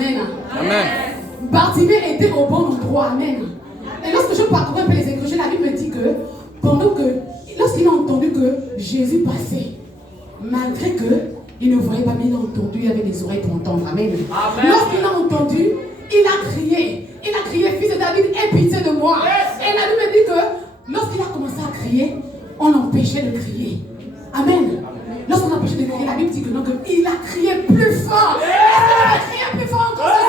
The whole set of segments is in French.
Amen. Amen. Bartimée était au bon endroit. Amen. Et lorsque je parcourais un peu les Écritures, la Bible me dit que lorsqu'il a entendu que Jésus passait, malgré qu'il ne voyait pas, mais il a entendu, il avait des oreilles pour entendre. Amen. Lorsqu'il a entendu, il a crié. Il a crié, fils de David, aie pitié de moi. Et la Bible me dit que lorsqu'il a commencé à crier, on l'empêchait de crier. Amen. Lorsqu'on l'empêchait de crier, la Bible dit que non, il a crié plus fort. Est-ce qu'il a crié plus fort encore ce soir?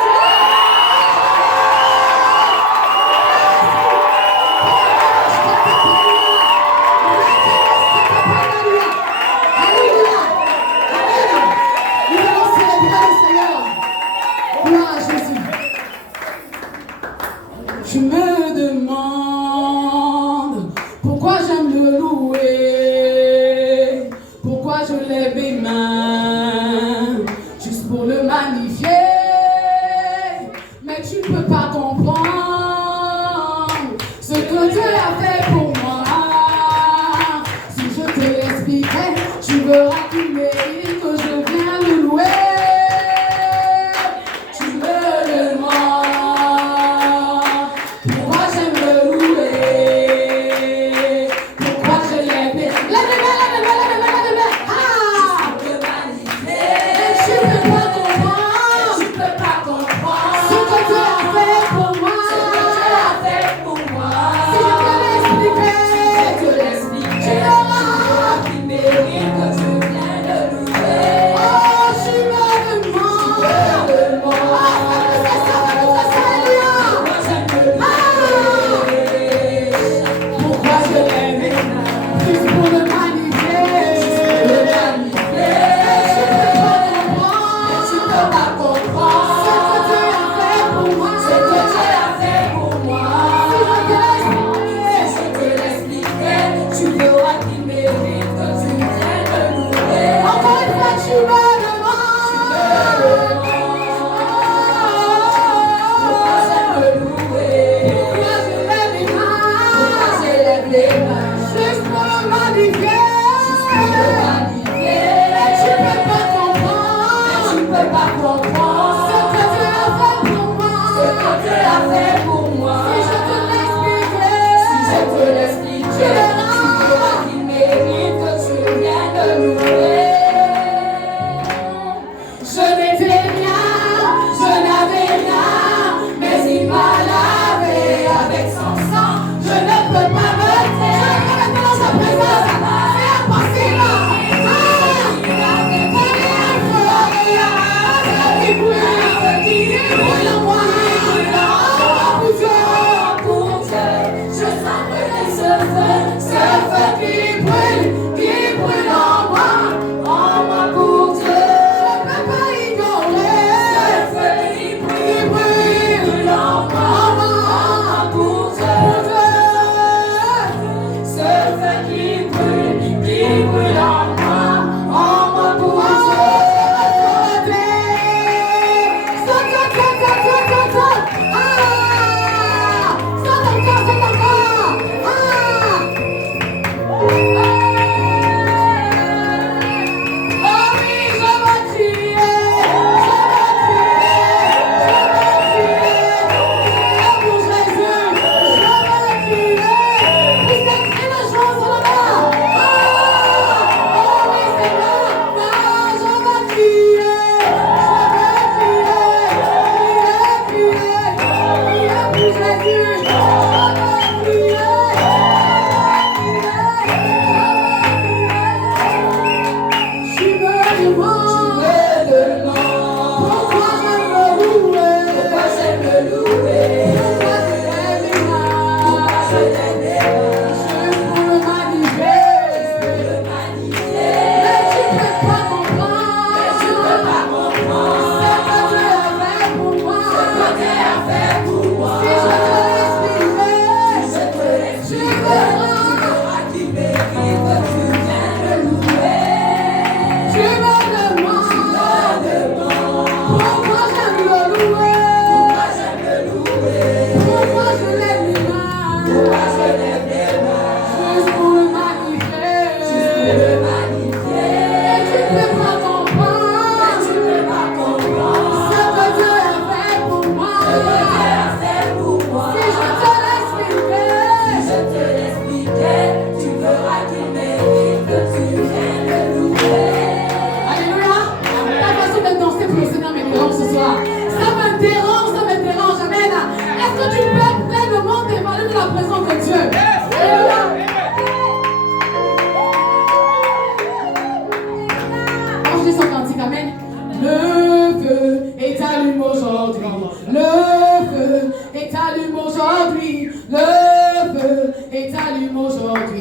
Je me demande pourquoi j'aime le louer, pourquoi je lève mes mains, juste pour le magnifier. Mais tu peux pas comprendre ce que Dieu a fait pour moi. Si je te l'expliquais, tu verras qu'il mérite que je vienne le louer. Tu me demandes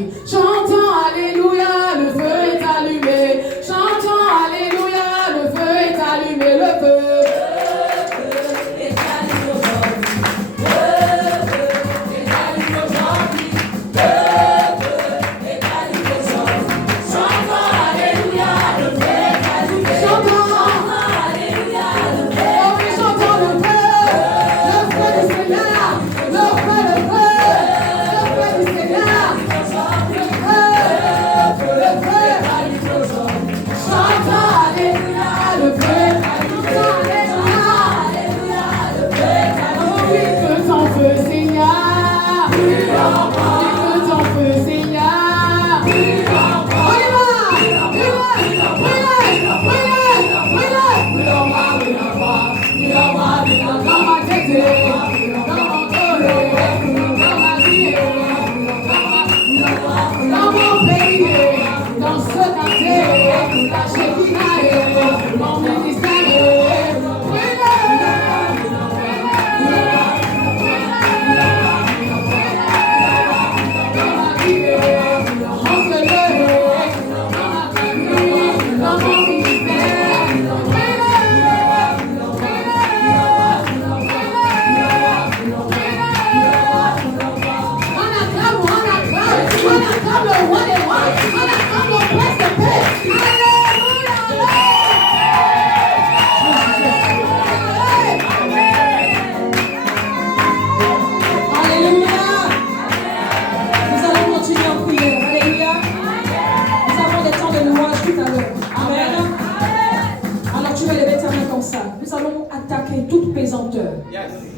vie. Chantons Alléluia, le feu est allumé. Chantons Alléluia, le feu est allumé, le feu.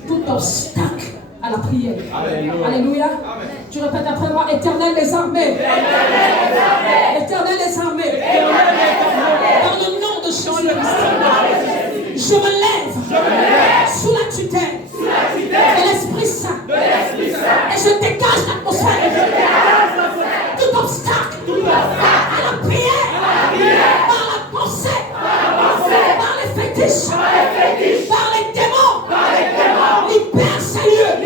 Tout obstacle à la prière. Alléluia. Tu répètes après moi, Éternel des armées. Éternel des armées. Dans le nom de Jésus-Christ, je me lève sous la tutelle de l'Esprit Saint. Et je dégage l'atmosphère. Tout obstacle à la prière, par la pensée, par les fétiches, par les démons. Libère ces lieux.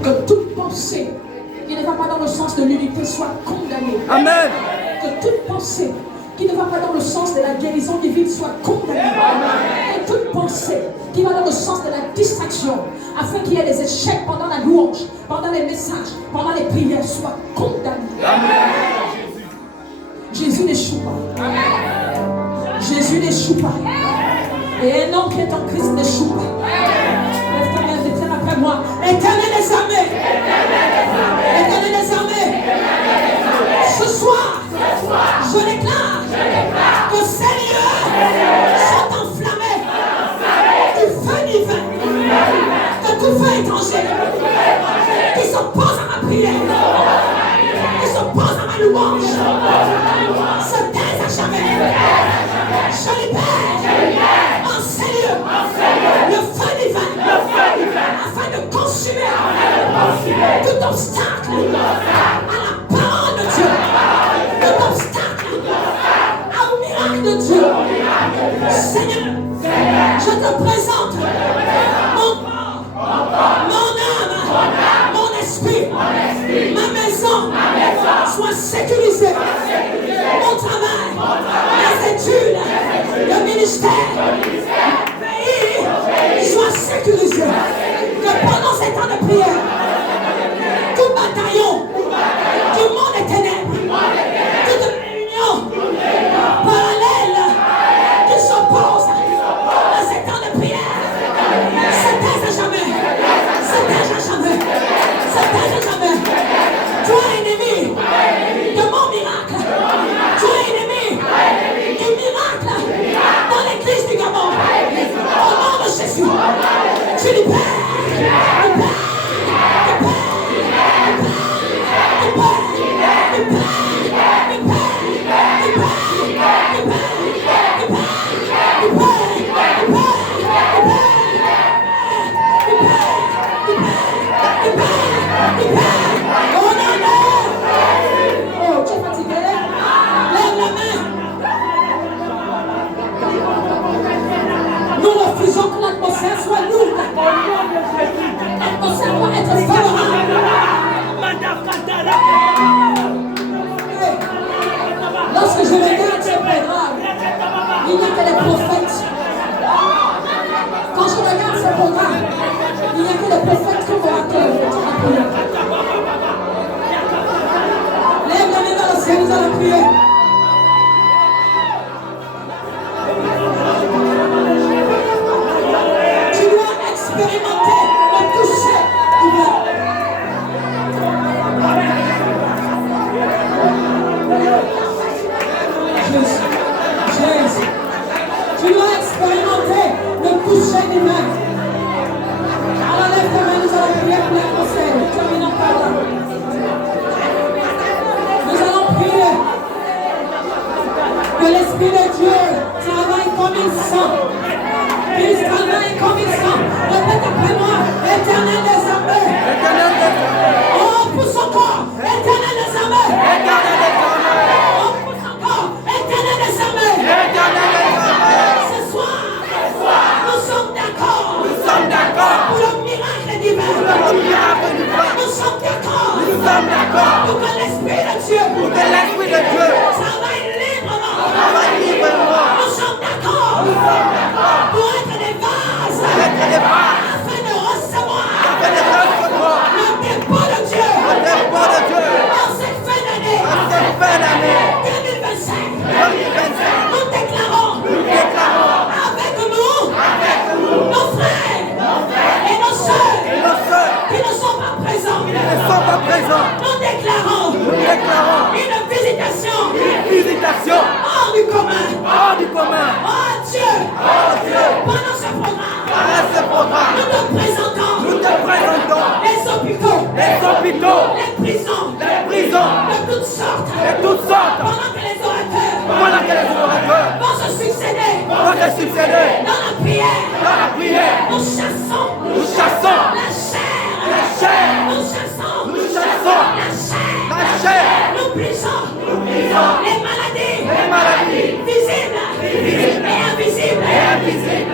Que toute pensée qui ne va pas dans le sens de l'unité soit condamnée. Amen. Que toute pensée qui ne va pas dans le sens de la guérison divine soit condamnée. Et toute pensée qui va dans le sens de la distraction, afin qu'il y ait des échecs pendant la louange, pendant les messages, pendant les prières, soit condamnée. Jésus n'échoue pas. Jésus n'échoue pas. Et un homme qui est en Christ n'échoue pas. L'éternel déclare après moi, Éternel des armées. Éternel des armées. Ce soir, je déclare que ces lieux sont enflammés du feu divin, de tout feu étranger qui s'oppose à ma prière, qui s'oppose à ma louange, se taise à jamais. Je libère en ces lieux le feu divin afin de consumer tout obstacle à la parole de Dieu, tout obstacle au miracle de Dieu. Seigneur, je te présente mon corps, mon âme, mon esprit, ma maison soit sécurisée, mon travail, mes études, le ministère, le pays soit sécurisé. Que pendant ces temps de prière, tout bataillon du monde des ténèbres, toute réunion parallèle qui s'oppose à ces temps de prière, se taise à jamais, se taise à jamais, se taise à jamais. Toi ennemi de mon miracle, commencer, nous allons prier. Tu dois expérimenter le toucher divin. Jésus. Tu dois expérimenter le toucher divin. Alors lève ta main, nous allons prier pour les conseils. Terminons par là. Nous allons prier que l'Esprit de Dieu travaille comme il sent. Qu'il travaille comme il sent. Répète après moi, Éternel des armées. Oh, pousse encore, Éternel des armées. Oh, pousse encore, Éternel des armées. Ce soir, nous sommes d'accord. Pour le miracle divin. Nous sommes d'accord. Pour que l'Esprit de Dieu travaille librement. Nous sommes d'accord. Pour être des vases. Afin de recevoir le dépôt de Dieu. Dans cette fin d'année 2025. Nous déclarons avec nous nos frères et nos sœurs qui ne sont pas présents. Nous déclarons une visitation hors du commun. Oh Dieu, pendant ce programme, nous te présentons les hôpitaux, les prisons, de toutes sortes, pendant que les orateurs vont se succéder dans la prière. Nous chassons la chair. Nous chassons la chair. Nous brisons les maladies visibles et invisibles.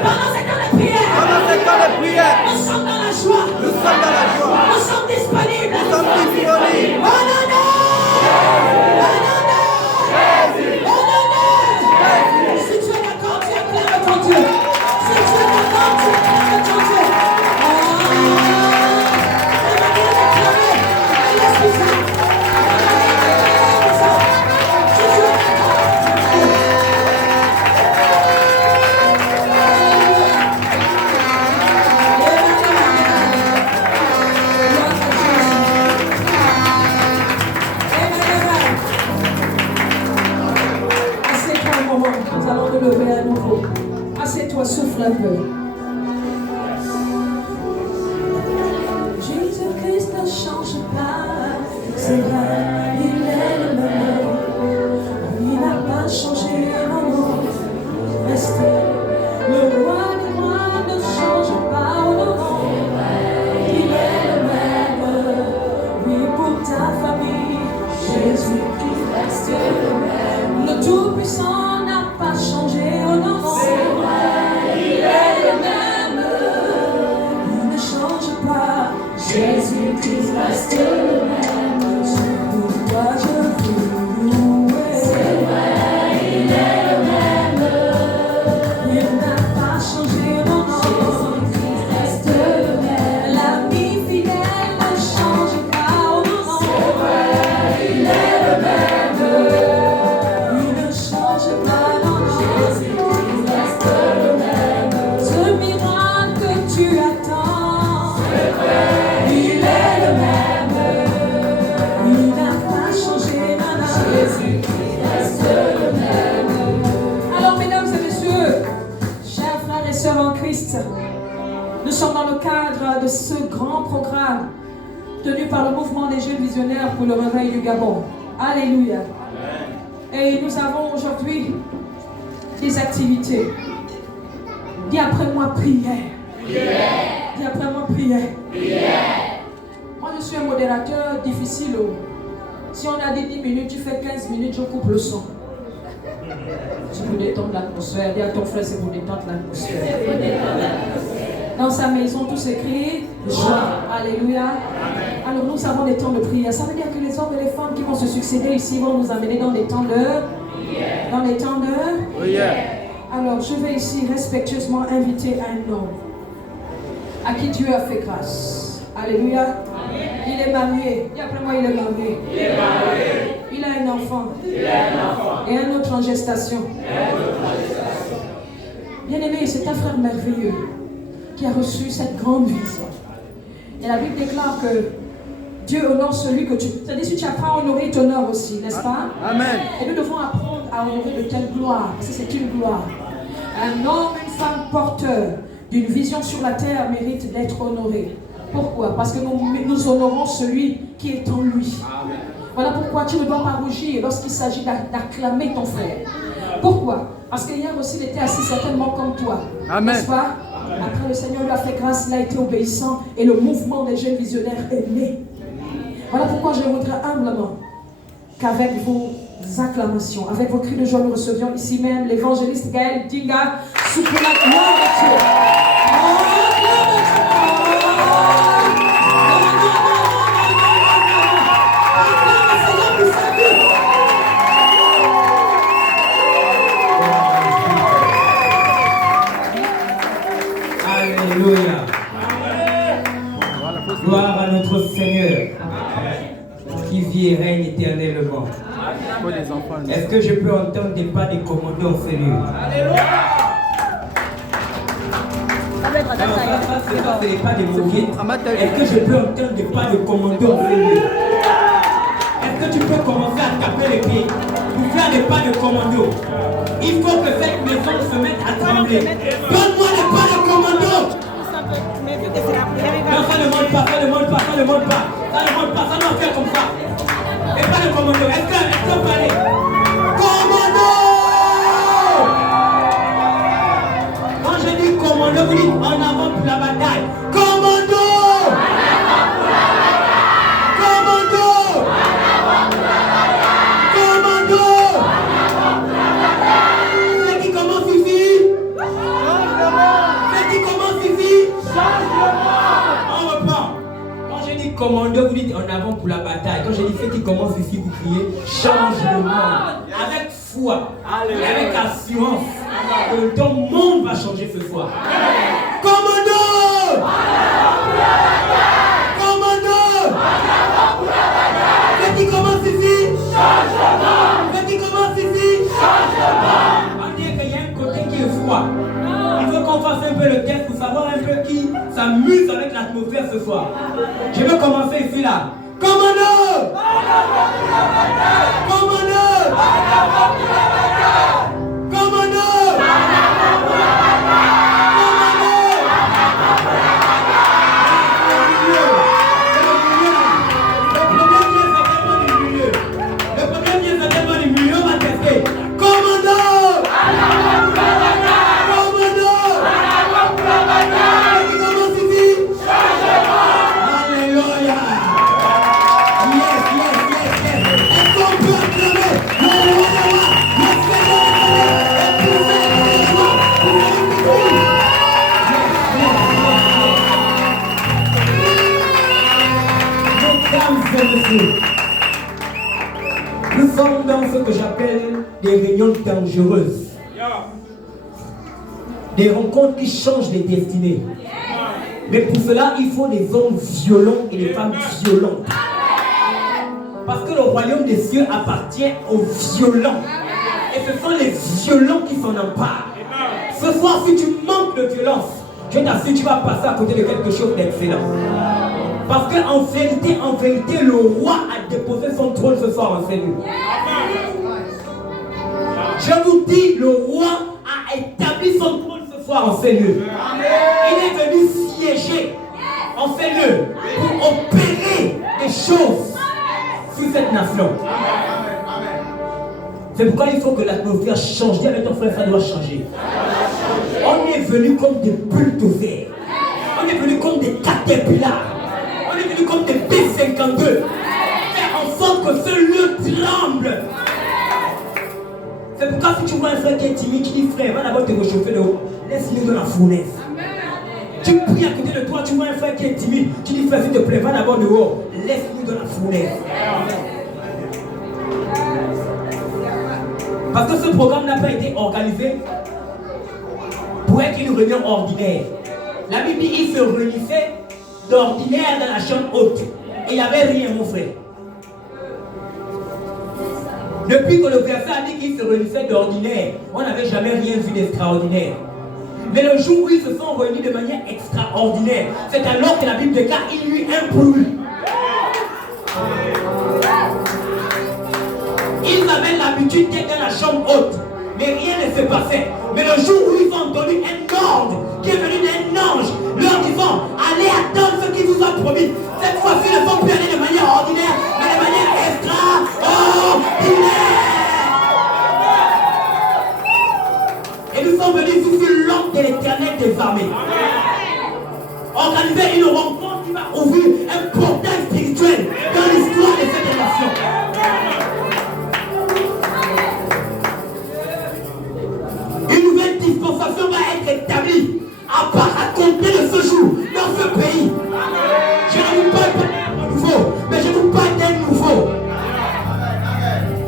Pendant ce temps de prière, nous sommes dans la joie. Nous sommes disponibles. Si tu es d'accord, tu acclames ton Dieu. Si tu es d'accord, tu acclames ton Dieu. Nous allons nous lever à nouveau. Assieds-toi, souffle un peu. Jésus-Christ ne change pas. C'est vrai, il est le même. Il n'a pas changé, non. Reste. Le roi des rois ne change pas, oh non. Il est le même. Oui, pour ta famille, Jésus-Christ reste le même. Le Tout-Puissant n'a pas changé, oh non. C'est vrai, il est le même. Il ne change pas. Jésus-Christ reste le même. Pourquoi je veux louer. C'est vrai, il est le même. Il n'a pas changé, non, non. Jésus-Christ reste le même. L'ami fidèle ne change pas, oh non, non. C'est vrai, il est le même. Il ne change pas, non, non. Jésus-Christ reste le même. Ce miracle que tu attends, c'est vrai, il est le même. Il n'a pas changé, non, non. Jésus-Christ reste le même. Alors, mesdames et messieurs, chers frères et sœurs en Christ, nous sommes dans le cadre de ce grand programme tenu par le mouvement des jeunes visionnaires pour le réveil du Gabon. Alléluia. Et nous avons aujourd'hui des activités. Dis après moi prière. Dis après moi prière. Moi je suis un modérateur difficile. Si on a dit 10 minutes, tu fais 15 minutes, je coupe le son. C'est pour détendre l'atmosphère. Dis à ton frère, c'est pour détendre l'atmosphère. Dans sa maison, tout s'écrit joie. Alléluia. Alors nous avons des temps de prière. Ça veut dire que les hommes et les femmes qui vont se succéder ici vont nous amener dans des temps de... Alors je vais ici respectueusement inviter un homme à qui Dieu a fait grâce. Alléluia. Il est marié. Dis après moi, il est marié. Il a un enfant. Et un autre en gestation. Bien-aimé, c'est un frère merveilleux qui a reçu cette grande vision. Et la Bible déclare que Dieu honore celui que tu... C'est-à-dire, si tu apprends à honorer, il t'honore aussi, n'est-ce pas? Amen. Et nous devons apprendre à honorer de telle gloire, parce que c'est une gloire. Un homme, une femme porteur d'une vision sur la terre mérite d'être honoré. Pourquoi? Parce que nous honorons celui qui est en lui. Amen. Voilà pourquoi tu ne dois pas rougir lorsqu'il s'agit d'acclamer ton frère. Pourquoi? Parce qu'hier aussi, il était assis certainement comme toi. Amen. N'est-ce pas? Après, le Seigneur lui a fait grâce, il a été obéissant et le mouvement des jeunes visionnaires est né. Voilà pourquoi je voudrais humblement qu'avec vos acclamations, avec vos cris de joie, nous recevions ici même l'évangéliste Gaël Dinga sous la gloire de Dieu. Alléluia. Gloire à notre Seigneur qui vit et règne éternellement. Est-ce que je peux entendre des pas des commandants en cellule? Ce n'est pas des moquettes. Est-ce que je peux entendre des pas de commandants en cellule? Est-ce que tu peux commencer à taper les pieds pour faire des pas de commando? Il faut que cette maison se mette à trembler. Donne-moi des pas de commando. Non, ça ne monte pas, ça ne monte pas, ça ne monte pas. Ça ne monte pas, ça doit faire comme ça. Et pas de commando. Est-ce que vous parlez? Commando! Quand je dis commando, vous dites en avant pour la bataille. Commando! Commando! Commando! C'est qui commence ici? C'est qui commence ici? On reprend. Quand je dis commando, vous dites en avant pour la bataille. Quand je dis ceux qui commencent ici, vous criez change le monde. Avec foi, et avec assurance que ton monde va changer ce soir. Commando! Commando! Ceux qui commencent ici, ceux qui commencent ici, on dit qu'il y a un côté qui est froid. Il faut qu'on fasse un peu le test pour savoir un peu qui s'amuse avec l'atmosphère ce soir. Je vais commencer ici là. Commando! Commando! Commando! Le premier pied, c'est tellement du milieu, on va tester. Commando! Alléluia. Yes, yes, yes, yes. Est-ce qu'on peut acclamer le roi des rois, le Seigneur des seigneurs, mesdames et messieurs, nous sommes dans ce que j'appelle des réunions dangereuses. Des rencontres qui changent les destinées. Mais pour cela, il faut des hommes violents et des femmes violentes. Parce que le royaume des cieux appartient aux violents. Et ce sont les violents qui s'en emparent. Ce soir, si tu manques de violence, je t'assure, tu vas passer à côté de quelque chose d'excellent. Parce qu'en vérité, le roi a déposé son trône ce soir en cellule. Je vous dis, le roi a établi son trône ce soir en cellule. Il est venu siéger en cellule pour opérer des choses sur cette nation. C'est pourquoi il faut que l'atmosphère change. Dis avec ton frère, ça doit changer. On est venu comme des bulldozers. On est venu comme des caterpillars. On est venu comme des B-52. Faire en sorte que ce lieu tremble. C'est pourquoi si tu vois un frère qui est timide, qui dit frère, va d'abord te réchauffer de haut. Laisse-le dans la fournaise. Tu pries à côté de toi, tu vois un frère qui est timide, qui dit frère, s'il te plaît, va d'abord dehors. Laisse-le dans la fournaise. Parce que ce programme n'a pas été organisé pour être une réunion ordinaire. La Bible dit qu'il se réunissait d'ordinaire dans la chambre haute. Et il n'y avait rien, mon frère. Depuis que le verset a dit qu'ils se réunissaient d'ordinaire, on n'avait jamais rien vu d'extraordinaire. Mais le jour où ils se sont réunis de manière extraordinaire, c'est alors que la Bible déclare qu'il y eut un bruit. Ils avaient l'habitude d'être dans la chambre haute, mais rien ne se passait. Mais le jour où ils ont entendu un ordre qui est venu d'un ange, leur disant, allez attendre ce qu'il vous a promis. Cette fois-ci, ils ne sont plus allés de manière ordinaire, mais de manière extraordinaire. Et nous sommes venus sous l'ordre de l'Éternel des armées. Organiser une rencontre qui va ouvrir un portail spirituel dans l'histoire de cette nation. Une nouvelle dispensation va être établie à compter de ce jour dans ce pays. Je ne vous parle pas d'un nouveau, mais je vous parle d'un nouveau.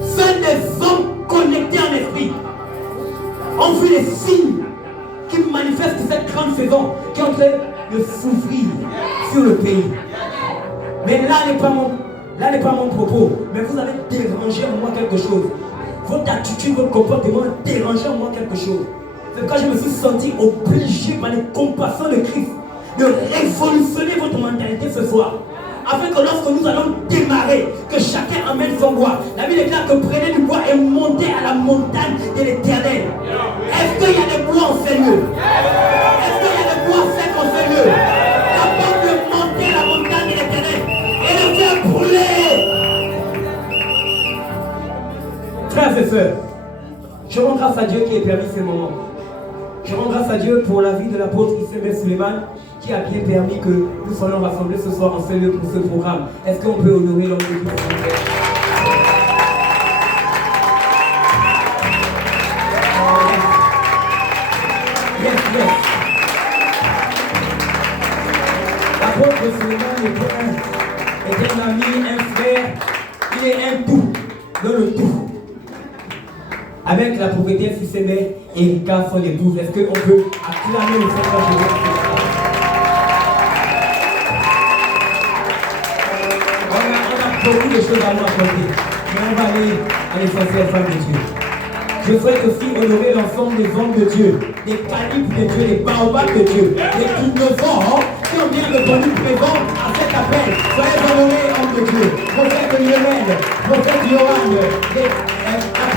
Seuls des hommes connectés en esprit ont vu les signes qui manifestent cette grande saison qui est en train de s'ouvrir sur le pays. Mais là n'est pas mon propos. Mais vous avez dérangé en moi quelque chose. Votre attitude, votre comportement a dérangé en moi quelque chose. C'est pourquoi je me suis senti obligé par les compassions de Christ de révolutionner votre mentalité ce soir. Afin que lorsque nous allons démarrer, que chacun amène son bois. La Bible déclare que prenez du bois et montez à la montagne de l'Éternel. Est-ce qu'il y a des bois en ces lieux? Est-ce qu'il y a des bois secs en ces lieux? Capable de monter à la montagne de l'Éternel et de faire brûler. Frères et sœurs, je rends grâce à Dieu qui ait permis ce moment. Je rends grâce à Dieu pour la vie de l'apôtre Issem Suleiman qui a bien permis que nous soyons rassemblés ce soir en ce lieu pour ce programme. Est-ce qu'on peut honorer l'homme de Dieu? Yes. L'apôtre Suleiman est un ami, un frère, il est un tout dans le tout. Avec la prophétesse Issem et Erika, son épouse, est-ce qu'on peut acclamer le Seigneur Jésus? On a beaucoup de choses à nous apporter, mais on va aller à l'essentiel, femme de Dieu. Je souhaite aussi honorer l'ensemble des hommes de Dieu, des calibres de Dieu, des baobabs de Dieu, des innovants qui ont bien répondu présent à cet appel. Soyez honorés, hommes de Dieu. Prophète Lionel, prophète Yohan,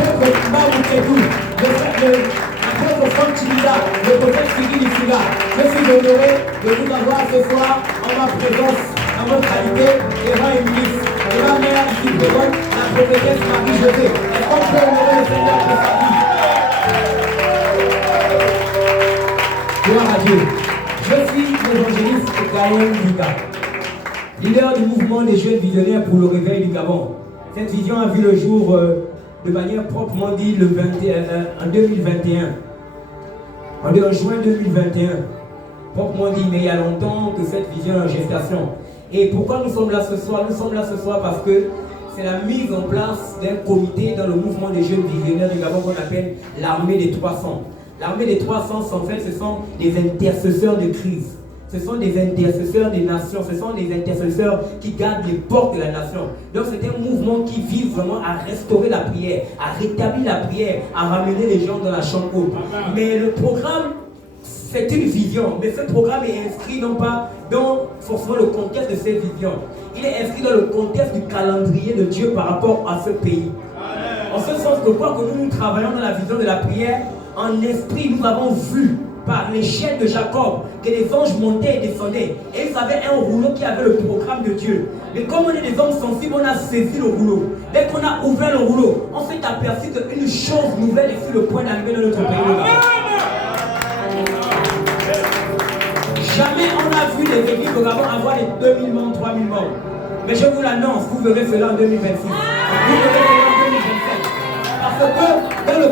l'apôtre Maou Kédou, l'apôtre Franck Chilida, le prophète Sidi Nisila. Je suis honoré de vous avoir ce soir en ma présence, en votre qualité, Eva et ministre. Et ma mère ici présente, la prophétesse Marie-Josée. Est-ce qu'on peut honorer le Seigneur pour sa vie? Gloire à Dieu. Je suis l'évangéliste Gaël Liga, leader du mouvement des jeunes visionnaires pour le réveil du Gabon. Cette vision a vu le jour de manière proprement dit en 2021. En juin 2021. Proprement dit, mais il y a longtemps que cette vision est en gestation. Et pourquoi nous sommes là ce soir? Nous sommes là ce soir parce que c'est la mise en place d'un comité dans le mouvement des jeunes visionnaires du Gabon qu'on appelle l'armée des 300. L'armée des 300, en fait, ce sont des intercesseurs de crise. Ce sont des intercesseurs des nations. Ce sont des intercesseurs qui gardent les portes de la nation. Donc c'est un mouvement qui vise vraiment à restaurer la prière, à rétablir la prière, à ramener les gens dans la chambre haute. Mais le programme, c'est une vision. Mais ce programme est inscrit non pas dans forcément le contexte de ces visions. Il est inscrit dans le contexte du calendrier de Dieu par rapport à ce pays. En ce sens que quoi que nous travaillons dans la vision de la prière, en esprit, nous avons vu par l'échelle de Jacob que les anges montaient et descendaient. Et ils avaient un rouleau qui avait le programme de Dieu. Mais comme on est des hommes sensibles, on a saisi le rouleau. Dès qu'on a ouvert le rouleau, on s'est aperçu qu'une chose nouvelle est sur le point d'arriver dans notre pays. Jamais on a vu les églises au Gabon avoir les 2000 membres, 3000 membres. Mais je vous l'annonce, vous verrez cela en 2026. Vous verrez cela en 2027. Parce que dans le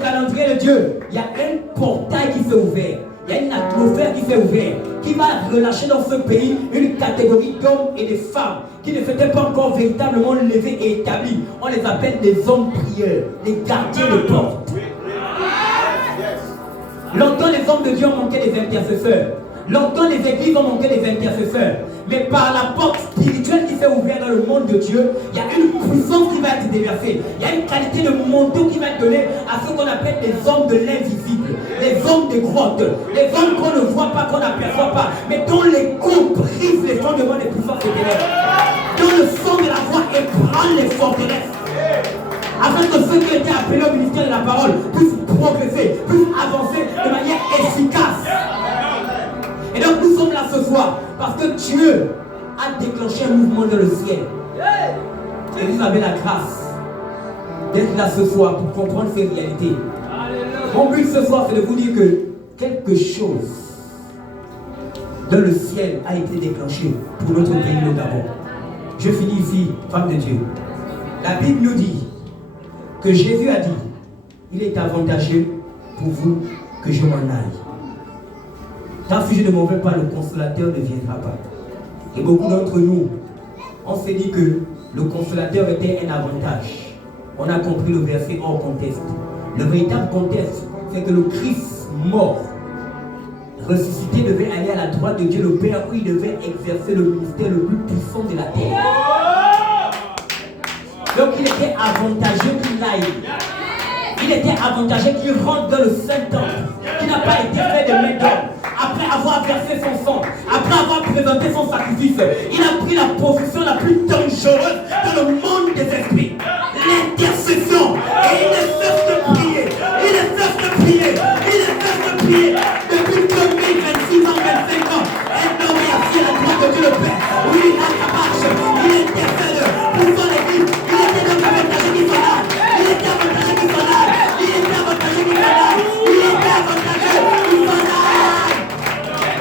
calendrier de Dieu, il y a un portail qui s'est ouvert. Il y a une atmosphère qui s'est ouverte, qui va relâcher dans ce pays une catégorie d'hommes et de femmes qui ne s'étaient pas encore véritablement levés et établis. On les appelle des hommes prieurs, les gardiens de porte. Longtemps, les hommes de Dieu ont manqué des intercesseurs. Longtemps, les églises vont manquer des intercesseurs. Mais par la porte spirituelle qui s'est ouverte dans le monde de Dieu, il y a une puissance qui va être déversée. Il y a une qualité de manteau qui va être donnée à ce qu'on appelle les hommes de l'invisible, les hommes des grottes, les hommes qu'on ne voit pas, qu'on n'aperçoit pas, mais dont l'écho brise les fondements des puissances des ténèbres. Dont le son de la voix ébranle les forteresses. Afin que ceux qui ont été appelés au ministère de la parole puissent progresser, puissent avancer de manière efficace. Et donc nous sommes là ce soir parce que Dieu a déclenché un mouvement dans le ciel. Et vous avez la grâce d'être là ce soir pour comprendre ces réalités. Mon but ce soir, c'est de vous dire que quelque chose dans le ciel a été déclenché pour notre pays, le Gabon. Je finis ici, femme de Dieu. La Bible nous dit que Jésus a dit, il est avantageux pour vous que je m'en aille. Car si je ne m'en vais pas, le consolateur ne viendra pas. Et beaucoup d'entre nous, on s'est dit que le consolateur était un avantage. On a compris le verset hors contexte. Le véritable contexte, c'est que le Christ mort, ressuscité, devait aller à la droite de Dieu le Père, où il devait exercer le ministère le plus puissant de la terre. Donc il était avantageux qu'il aille. Il était avantageux qu'il rentre dans le Saint-Temple, qui n'a pas été fait de main d'homme. Après avoir versé son sang, après avoir présenté son sacrifice, il a pris la position la plus dangereuse dans le monde des esprits. L'intercession. Et il ne cesse de prier. Il ne cesse de prier. Il ne cesse de prier. Depuis 2026 ans, 25 ans, un homme est assis à la droite de Dieu le Père. Oui, il a sa marche. Il intercède pour son église. Il était donc avantageux qui s'en a. Il était avantageux qui s'en a. Il était avantageux qui s'en a. Il était avantageux qui s'en a.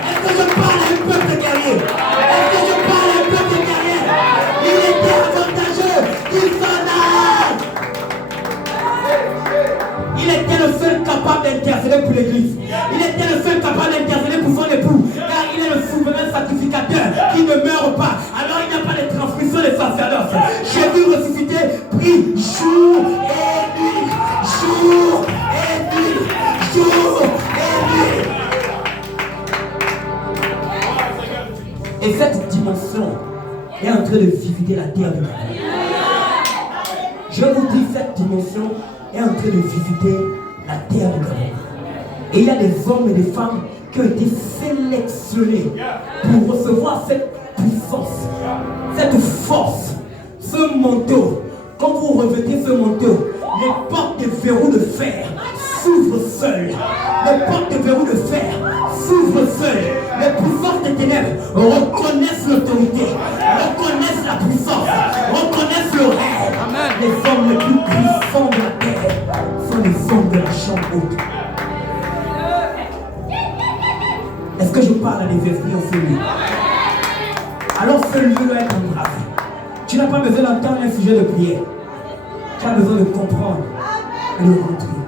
Est-ce que je parle à un peuple guerrier? Est-ce que je parle à un peuple guerrier? Il était avantageux qui s'en a. Il était le seul capable d'intercéder pour l'église. Il était le seul capable d'intercéder pour son époux. Car il est le souverain sacrificateur qui ne meurt pas. Alors il n'y a pas de transmission de sacerdoce. Jésus ressuscité prie jour et nuit. Jour et nuit. Jour et nuit. Et cette dimension est en train de visiter la terre du Gabon. Je vous dis, cette dimension est en train de visiter la terre du Gabon. Et il y a des hommes et des femmes qui ont été sélectionnés pour recevoir cette puissance, cette force, ce manteau. Quand vous revêtez ce manteau, les portes de verrous de fer s'ouvrent seules. Les portes de verrous de fer s'ouvrent seules. Les puissances des ténèbres reconnaissent l'autorité, reconnaissent la puissance, reconnaissent le rêve. Les hommes les plus puissants de la terre sont les hommes de la chambre haute. Est-ce que je parle à des esprits en ce lieu? Alors ce lieu doit être embrassé. Tu n'as pas besoin d'entendre un sujet de prière. Tu as besoin de comprendre et de rentrer.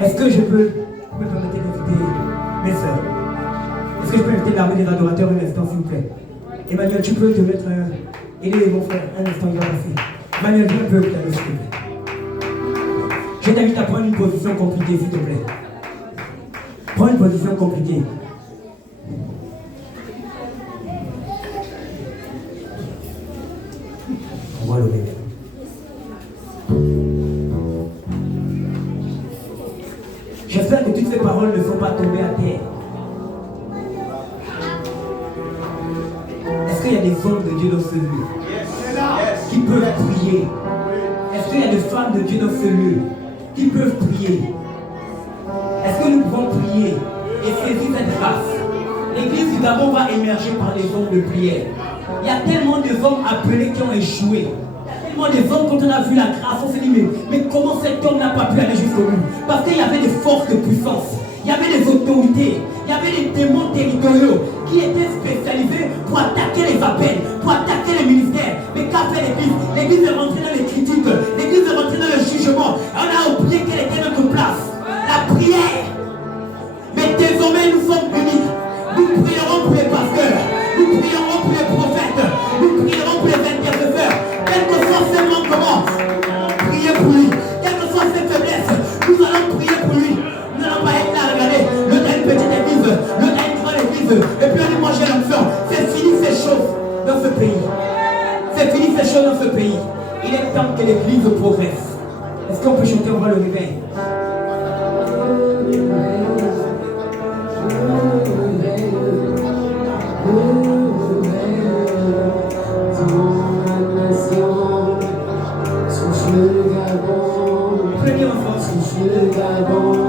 Est-ce que je peux me permettre d'inviter mes soeurs? Est-ce que je peux inviter l'armée des adorateurs un instant, s'il vous plaît? Emmanuel, tu peux te mettre aider mon frère, un instant, il va passer. Emmanuel, viens un peu, s'il te plaît. Je t'invite à prendre une position compliquée, s'il te plaît. Prends une position compliquée. On va le mettre. J'espère que toutes ces paroles ne sont pas tombées à terre. Est-ce qu'il y a des hommes de Dieu dans ce lieu qui peuvent prier? Est-ce qu'il y a des femmes de Dieu dans ce lieu qui peuvent prier? Est-ce que nous pouvons prier et saisir cette grâce? L'église du Gabon va émerger par les hommes de prière. Il y a tellement de hommes appelés qui ont échoué. Il y a tellement de hommes, quand on a vu la grâce, on s'est dit mais comment cet homme n'a pas pu aller jusqu'au bout? Parce qu'il y avait des forces de puissance, il y avait des autorités, il y avait des démons territoriaux qui étaient spécialisés pour attaquer les appels, pour attaquer les ministères. Mais qu'a fait l'église? L'église est rentrée dans les critiques, l'église est rentrée dans le jugement. On a oublié quelle était notre place, la prière. Mais désormais nous sommes unis. Nous prierons pour les pasteurs, nous prierons pour les prophètes, nous prierons pour les intercesseurs. Quel que soit ses manquements, priez pour lui. Quelles que soient ses faiblesses, nous allons prier pour lui. Nous n'allons pas être là à regarder. L'autre a une petite église, l'autre a une grande église. des choses dans ce pays. Il est temps que l'église progresse. Est-ce qu'on peut chanter, on va le réveil? Premier enfant. Touche le Gabon.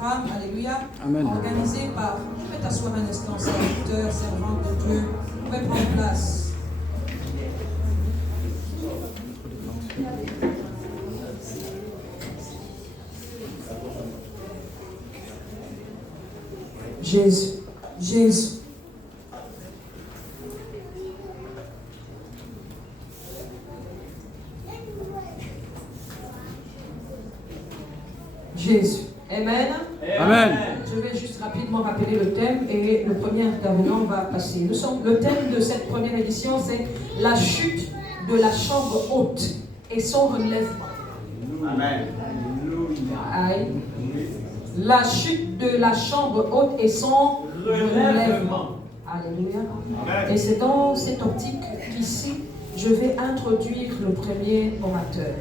programme, alléluia, Amen. organisé par, vous pouvez t'asseoir un instant, serviteur, servante de Dieu, vous pouvez prendre place. Jésus, Jésus. Jésus. Amen. Amen. Je vais juste rapidement rappeler le thème et le premier intervenant va passer. Le thème de cette première édition, c'est la chute de la chambre haute et son relèvement. Amen. Aïe. La chute de la chambre haute et son relèvement. Alléluia. Et c'est dans cette optique qu'ici, je vais introduire le premier orateur.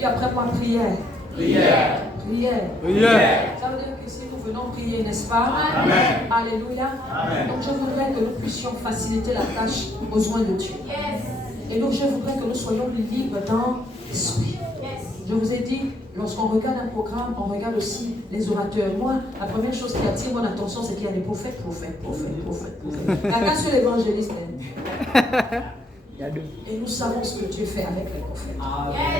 Et après moi, prière. Prière. Prière. Prière. Ça veut dire que si nous venons prier, n'est-ce pas? Amen. Alléluia. Amen. Donc je voudrais que nous puissions faciliter la tâche aux besoins de Dieu. Et donc je voudrais que nous soyons libres dans l'esprit. Je vous ai dit, lorsqu'on regarde un programme, on regarde aussi les orateurs. Moi, la première chose qui attire mon attention, c'est qu'il y a des prophètes. Il n'y a qu'un seul évangéliste. Et nous savons ce que Dieu fait avec les prophètes.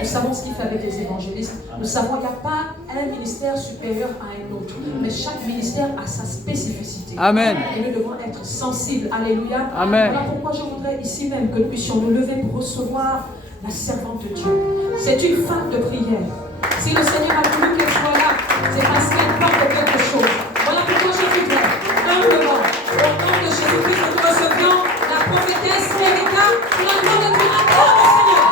Nous savons ce qu'il fait avec les évangélistes. Nous savons qu'il n'y a pas un ministère supérieur à un autre. Mais chaque ministère a sa spécificité. Amen. Et nous devons être sensibles. Alléluia. Amen. Voilà pourquoi je voudrais ici même que nous puissions nous lever pour recevoir la servante de Dieu. C'est une femme de prière. Si le Seigneur a voulu qu'elle soit là, c'est parce qu'elle parle de quelque chose. Voilà pourquoi je voudrais, humblement, au nom de Jésus-Christ, que nous recevions la prophétesse Erika, pour la gloire de Dieu. Acclame le Seigneur.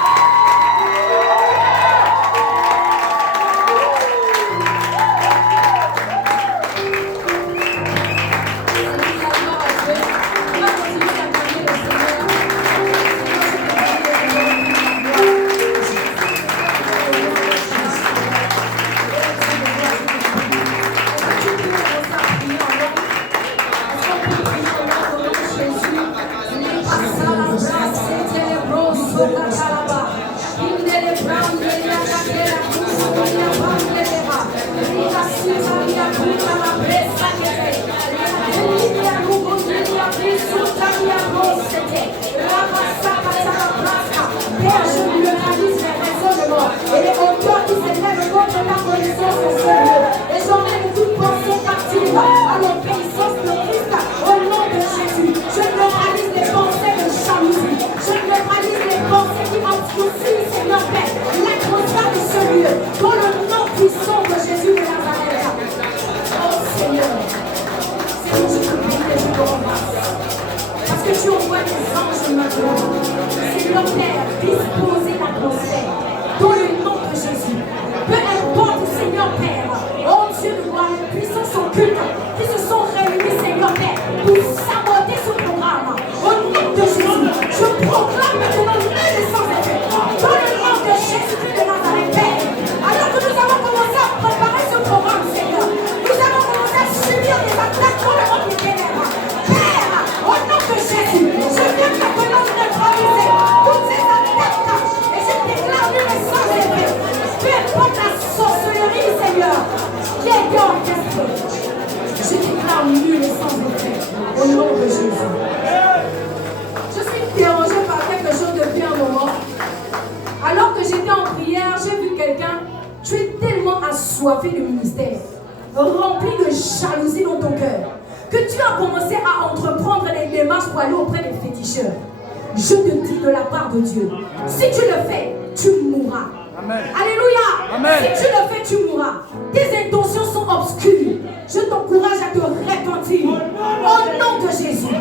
Du ministère, rempli de jalousie dans ton cœur, que tu as commencé à entreprendre des démarches pour aller auprès des féticheurs. Je te dis de la part de Dieu, si tu le fais, tu mourras. Amen. Alléluia. Amen. Si tu le fais, tu mourras. Tes intentions sont obscures. Je t'encourage à te repentir. Au nom de Jésus.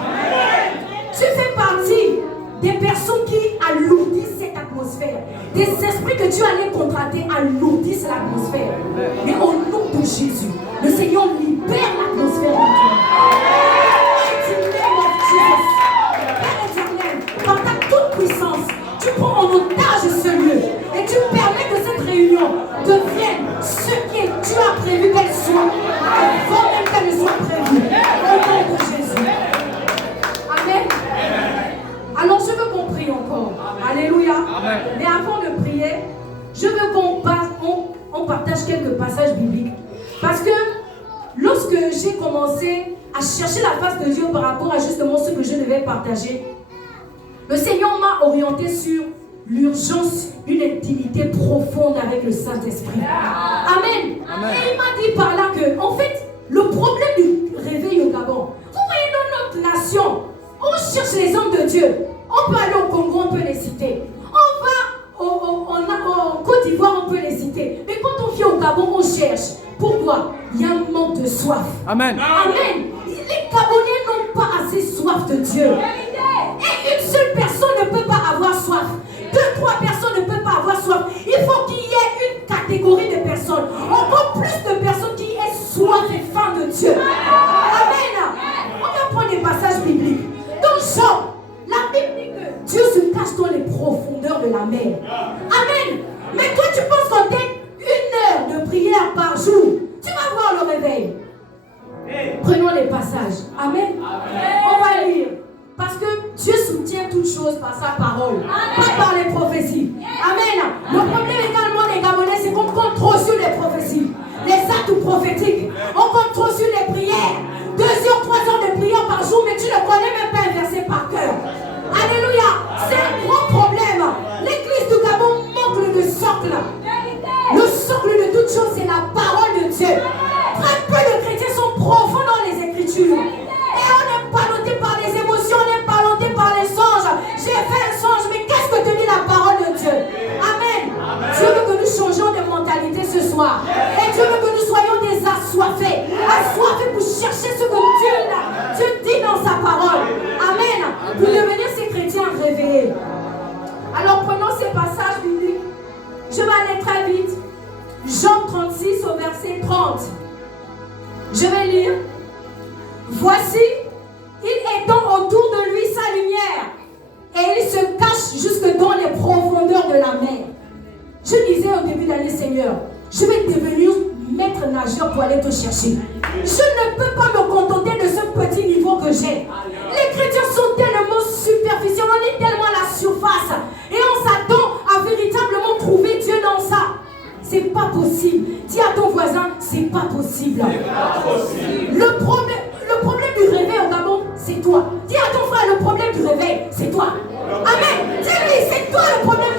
Tu fais partie des personnes qui alourdissent cette atmosphère. Des esprits que tu allais contracter alourdissent l'atmosphère. Mais au nom de Jésus, le Seigneur libère l'atmosphère de toi. Père éternel, par ta toute puissance, tu prends en otage ce lieu et tu permets que cette réunion devienne ce que tu as prévu qu'elle soit avant même qu'elle ne soit prévue. Au nom de Jésus. Amen. Alors je veux qu'on prie encore. Alléluia. Amen. Mais avant de prier, je veux qu'on partage quelques passages bibliques. Parce que que j'ai commencé à chercher la face de Dieu par rapport à justement ce que je devais partager, le Seigneur m'a orienté sur l'urgence d'une intimité profonde avec le Saint-Esprit. Amen. Amen. Et il m'a dit par là que, en fait, le problème du réveil au Gabon, vous voyez dans notre nation, on cherche les hommes de Dieu. On peut aller au Congo, on peut les citer. On va en Côte d'Ivoire, on peut les citer. Mais quand on vient au Gabon, on cherche. Pourquoi? Il y a un manque de soif. Amen. Amen. Les Gabonais n'ont pas assez soif de Dieu. Et une seule personne ne peut pas avoir soif. 2, 3 personnes ne peuvent pas avoir soif. Il faut qu'il y ait une catégorie de personnes. Encore plus de personnes qui aient soif et faim de Dieu. Amen. On va prendre des passages bibliques. Dans Job, la Bible dit que Dieu se cache dans les profondeurs de la mer. Amen. Mais toi, tu penses qu'on t'aide 1 heure de prière par jour, tu vas voir le réveil. Prenons les passages. Amen. On va lire. Parce que Dieu soutient toutes choses par sa parole, pas par les prophéties. Amen. Le problème également des Gabonais, c'est qu'on compte trop sur les prophéties, les actes prophétiques. On compte trop sur les prières. 2 heures, 3 heures de prière par jour, mais tu ne connais même pas un verset par cœur. Alléluia. C'est un gros problème. L'église du Gabon manque de socle. Le socle de toutes choses, c'est la parole de Dieu. Très peu de chrétiens sont profonds dans les Écritures. Et on est ballotté par les émotions, on est ballotté par les songes. J'ai fait un songe, mais qu'est-ce que te dit la parole de Dieu? Amen. Dieu veut que nous changions de mentalité ce soir. Et Dieu veut que nous soyons des assoiffés. Assoiffés pour chercher ce que Dieu dit dans sa parole. Amen. Pour devenir ces chrétiens réveillés. Alors prenons ces passages bibliques. Je vais aller très vite. Job 36 au verset 30. Je vais lire. Voici, il étend autour de lui sa lumière et il se cache jusque dans les profondeurs de la mer. Je disais au début de l'année, Seigneur, je vais devenir maître nageur pour aller te chercher. Je ne peux pas me contenter de ce petit niveau que j'ai. Les chrétiens sont tellement superficiels, on est tellement à la surface et on s'attend à véritablement trouver Dieu dans ça. C'est pas possible. Dis à ton voisin, c'est pas possible. Le problème du réveil au Gabon, c'est toi. Dis à ton frère, le problème du réveil, c'est toi. Amen. Dis-lui, c'est toi le problème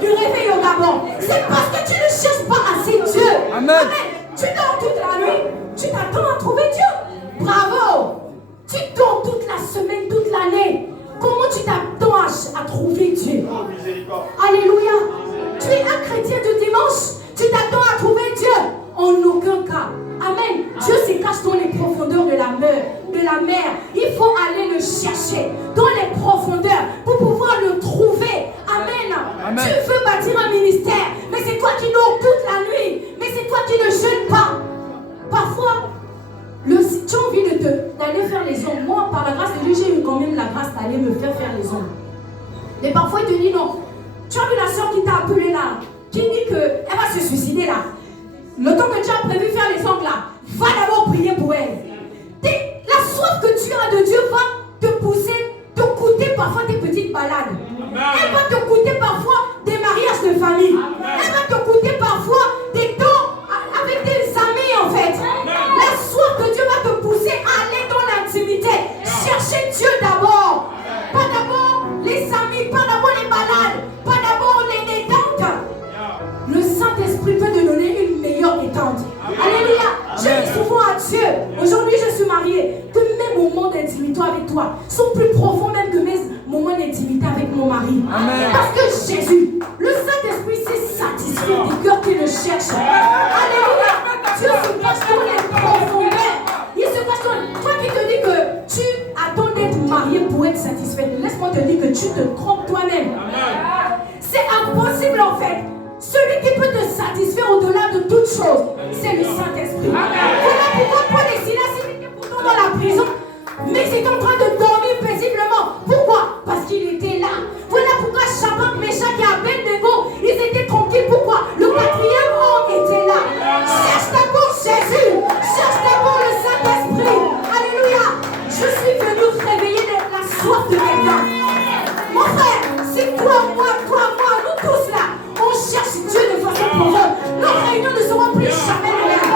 du réveil au Gabon. C'est parce que tu ne cherches pas assez Dieu. Amen. Tu dors toute la nuit, tu t'attends à trouver Dieu. Bravo. Tu dors toute la semaine, toute l'année. Comment tu t'attends à trouver Dieu? Alléluia. Tu es un chrétien de dimanche, tu t'attends à trouver Dieu? En aucun cas. Amen. Dieu se cache dans les profondeurs de la mer. Il faut aller le chercher dans les profondeurs pour pouvoir le trouver. Amen. Amen. Tu veux bâtir un ministère, mais c'est toi qui dors toute la nuit. Mais c'est toi qui ne jeûnes pas. Parfois, tu as envie d'aller faire les ongles. Moi, par la grâce de Dieu, j'ai eu quand même la grâce d'aller me faire les ongles. Mais parfois, il te dit non. Tu as vu la soeur qui t'a appelé là, qui dit qu'elle va se suicider là. Le temps que tu as prévu faire les ongles là, va d'abord prier pour elle. La soif que tu as de Dieu va te pousser, te coûter parfois tes petites balades. Elle va te coûter parfois des mariages de famille. Elle va te coûter parfois des temps avec tes amis en fait. La soif de Dieu va te pousser à aller dans l'intimité. Chercher Dieu d'abord. Pas d'abord les amis, pas d'abord les balades, pas d'abord les détentes. Le Saint-Esprit peut te donner une meilleure détente. Alléluia. Je dis souvent à Dieu, aujourd'hui je suis mariée, que mes moments d'intimité avec toi sont plus profonds même que mes moments d'intimité avec mon mari. Amen. Parce que Jésus, le Saint-Esprit s'est satisfait des cœurs qui le cherchent. Alléluia. Dieu se cache dans les profondeurs. Il se cache dans... Toi qui te dis que tu attends d'être marié pour être satisfait, laisse-moi te dire que tu te trompes toi-même. C'est impossible en fait. Celui qui peut te satisfaire au-delà de toute chose, c'est le Saint-Esprit. Voilà pourquoi Paul et Silas étaient pourtant dans la prison, mais ils étaient en train de dormir paisiblement. Pourquoi? Parce qu'il était là. Voilà pourquoi Shadrach, Meshach et Abednego, ils étaient tranquilles. Pourquoi? Le 4e homme était là. Cherche d'abord Jésus. Cherche d'abord le Saint-Esprit. Alléluia. Je suis venu réveiller la soif de quelqu'un. Mon frère, c'est toi, moi, nous tous là. On cherche Dieu de façon profonde. Nos réunions ne seront plus jamais les mêmes.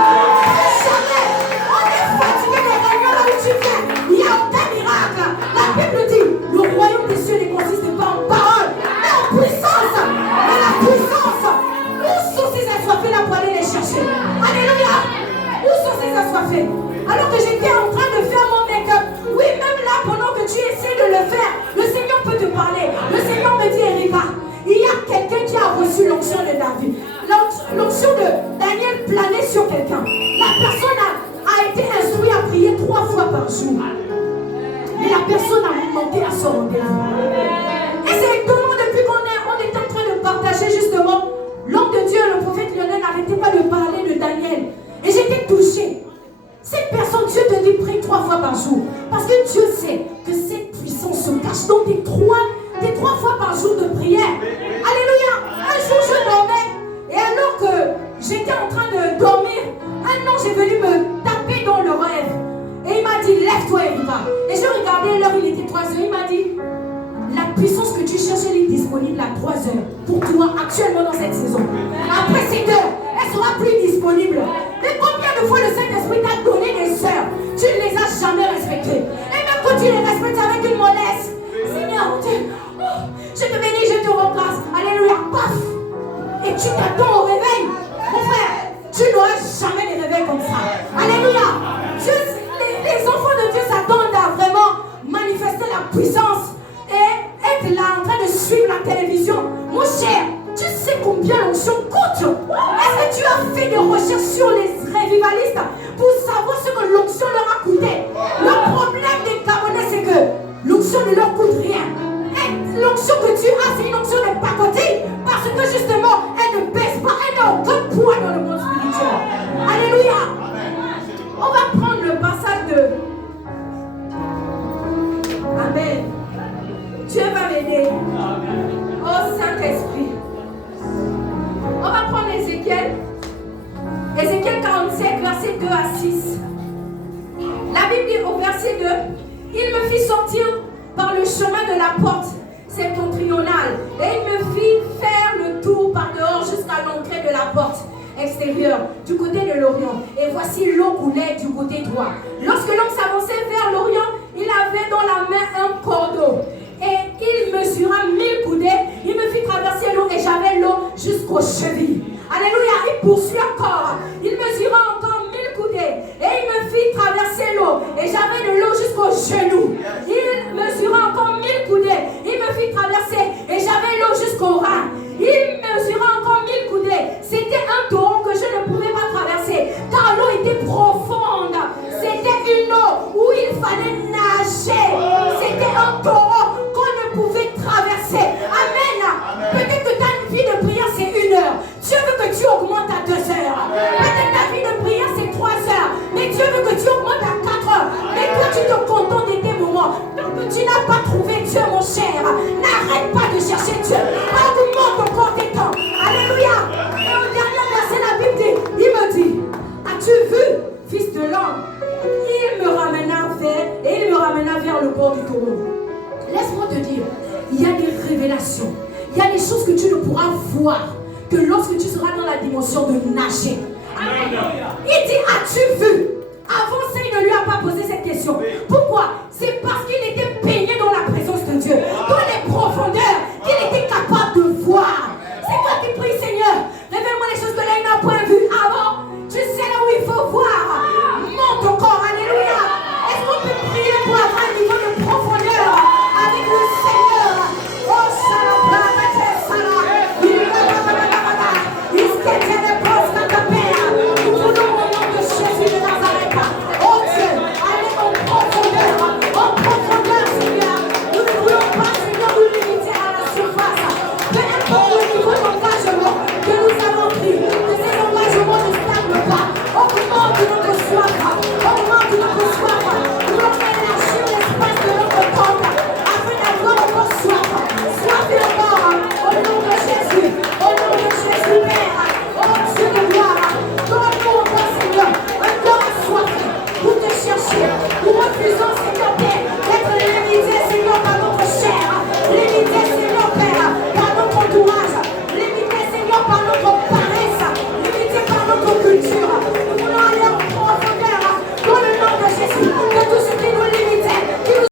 l'onction de David. L'onction de Daniel planait sur quelqu'un. La personne a été instruite à prier 3 fois par jour. Mais la personne a manqué à son rendez-vous. Et c'est étonnant depuis qu'on est en train de partager justement l'homme de Dieu, le prophète Lionel n'arrêtait pas de parler de Daniel. Et j'étais touchée. Cette personne, Dieu te dit prie 3 fois par jour. Parce que Dieu sait que cette puissance se cache dans tes 3 fois par jour de prière. Alléluia. Un jour je dormais. Et alors que j'étais en train de dormir, un ange est venu me taper dans le rêve. Et il m'a dit, lève-toi et va. Et je regardais l'heure, il était 3 heures. Il m'a dit, la puissance que tu cherches, elle est disponible à 3 heures. Pour toi, actuellement dans cette saison. Après 7 heures, elle sera plus disponible. Mais combien de fois le Saint-Esprit t'a donné des heures, tu ne les as jamais respectées. Et même quand tu les respectes avec une mollesse, Seigneur, je te bénis, je te rends grâce. Alléluia, paf. Et tu t'attends au réveil. Mon frère, tu n'auras jamais des réveils comme ça. Alléluia. Les enfants de Dieu s'attendent à vraiment manifester la puissance et être là en train de suivre la télévision. Mon cher, tu sais combien l'onction coûte? Est-ce que tu as fait des recherches sur les révivalistes pour savoir ce que l'onction leur a coûté? Le problème des Gabonais, c'est que l'onction ne leur coûte rien. Et l'onction que tu as, c'est une onction de pacotille parce que justement, elle ne baisse pas, elle n'a aucun poids dans le monde spirituel. Alléluia. On va prendre le passage de... Amen. Dieu va m'aider. Oh Saint-Esprit. On va prendre Ézéchiel. Ézéchiel 47, verset 2 à 6. La Bible dit au verset 2, il me fit sortir par le chemin de la porte septentrionale et il me fit faire le tour par dehors jusqu'à l'entrée de la porte extérieure du côté de l'Orient. Et voici l'eau coulait du côté droit. Lorsque l'homme s'avançait vers l'Orient, il avait dans la main un cordeau. Et il mesura 1000 coudées. Il me fit traverser l'eau et j'avais l'eau jusqu'aux chevilles. Alléluia. Il poursuit encore. Il mesura encore 1000 coudées. Et il me fit traverser l'eau. Et j'avais de l'eau jusqu'aux genoux. Il mesura encore 1000 coudées. Il me fit traverser. Et j'avais l'eau jusqu'aux reins. Il mesura encore 1000 coudées. C'était un torrent que je ne pouvais pas traverser. Car l'eau était profonde. C'était une eau où il fallait nager. C'était un torrent qu'on ne pouvait traverser. Amen. Peut-être que ta vie de prière c'est 1 heure. Dieu veut que tu augmentes à 2 heures. Peut-être ta vie de prière c'est 3 heures. Mais Dieu veut que tu augmentes à 4 heures. Mais toi tu te contentes de tes moments. Donc tu n'as pas trouvé Dieu mon cher. N'arrête pas de chercher Dieu. Augmente encore tes temps. Alléluia. Et au dernier verset la Bible dit, il me dit, as-tu vu, fils de l'homme? Il me ramena vers le bord du torrent. Laisse-moi te dire, il y a des révélations. Il y a des choses que tu ne pourras voir que lorsque tu seras dans la dimension de nager. Amen. Il dit, as-tu vu? Avant ça, il ne lui a pas posé cette question. Pourquoi? C'est parce qu'il était baigné dans la présence de Dieu. Dans les profondeurs.